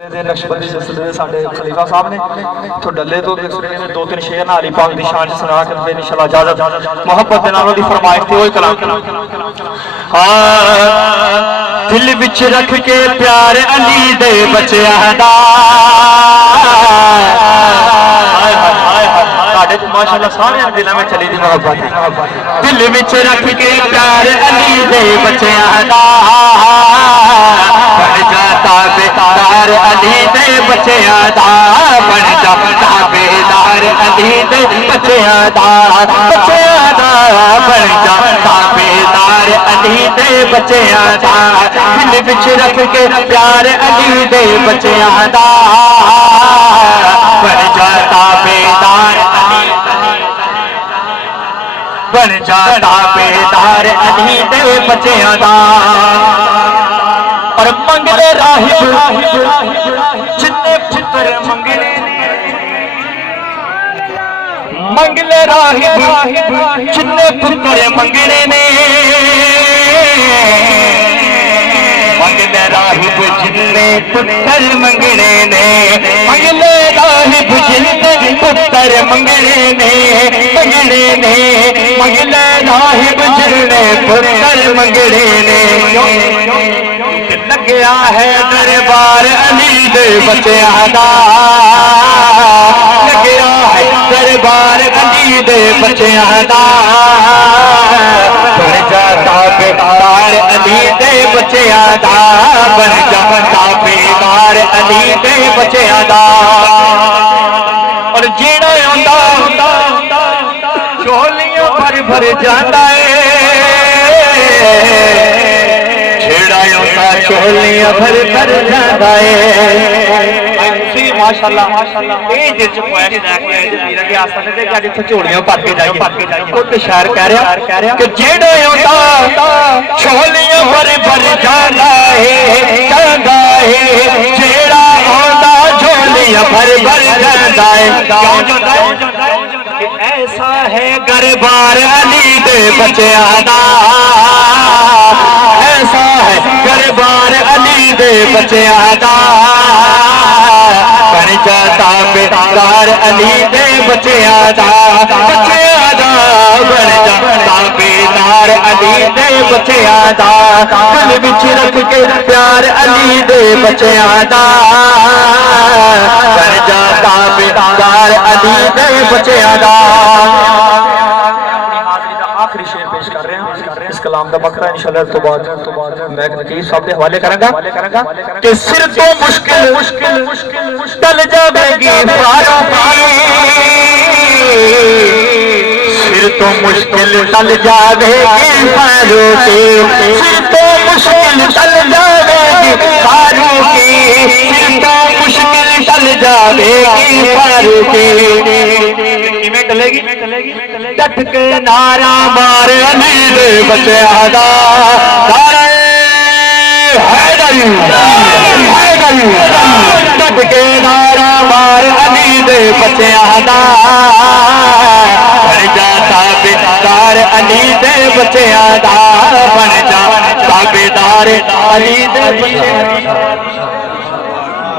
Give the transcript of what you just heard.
नक्शबंदी सिलसिले दे साडे खलीफा साहब ने तो डल्ले तो दो तीन शेर ना अली पाक दी शान च सुना के फिर इंशाल्लाह इजाजत मोहब्बत दे नाल ओदी फरमाइश ते ओही कलाम हां दिल विच रख के प्यार अली दे बच्चियां दा हाय हाय साडे माशाल्लाह सारे दिलों में चली दी मोहब्बत दिल विच रख के प्यार अली दे बच्चियां दा बन जाता बेदार अली दे बच्चियां दा बन जाता बेदार अली दे बच्चियां दा बन जाता बेदार अली दे बच्चियां दा दिल विच रख के प्यार अली दे बच्चियां दा बन जाता बेदार बन जाता बेदार अली दे बच्चियां दा और मंगले राहिब जिन्ने पुत्र मंगले मंगले राहिब जिन्ने पुत्र मंगले ने मंगले राहिब जिन्ने पुत्र मंगले ने मंगले राहिब जिन्ने पुत्र मंगले ने मंगले ने मंगले राहिब जिन्ने पुत्र मंगले ने लग्या है दरबार अली दे बच्चियां दा लग्या है दरबार अली दे बच्चियां दा बन जाता बेदार अली दे बच्चियां दा बन जाता बेदार अली दे बच्चियां दा और जेड़ा आंदा झोलियां भर भर जांदा चोलियां भर भर जांदा माशाअल्लाह माशाअल्लाह ए जिस पोएट दा के वीर के आस्ते ते कि इत्थे झोलियां भर के जाइए ओ ते शायर कह रहा कि जेड़ा आंदा चोलियां भर भर जांदा है जेड़ा आंदा झोलियां भर भर जांदा है ऐसा है दरबार अली दे बच्चियां दा ऐसा है दरबार अली दे बच्चियां दा बन जाता बेदार अली दे बच्चियां दा बच्चियां दा बन जाता बेदार अली दे बच्चियां दा दिल विच रख के प्यार अली दे बच्चियां दा बन जाता बेदार अली दे बच्चियां दा आखिरी शेर पेश कर रहे हैं इस कलाम का बकरा इंशाल्लाह तो बाद मैं नकीर साहब के हवाले करूंगा कि सिर तो मुश्किल टल जाएगी सिर तो मुश्किल टल जाएगी फारूकी सिर तो मुश्किल टल जाएगी फारूकी सिर तो मुश्किल टल जाएगी फारूकी टलेगी डट के नारा मार अली दे बच्चियां दा डट के नारा मार अली दे बच्चियां दा बन जाता बेदार अली दे बच्चियां दा बन जाता बेदार अली दे बच्चियां दा।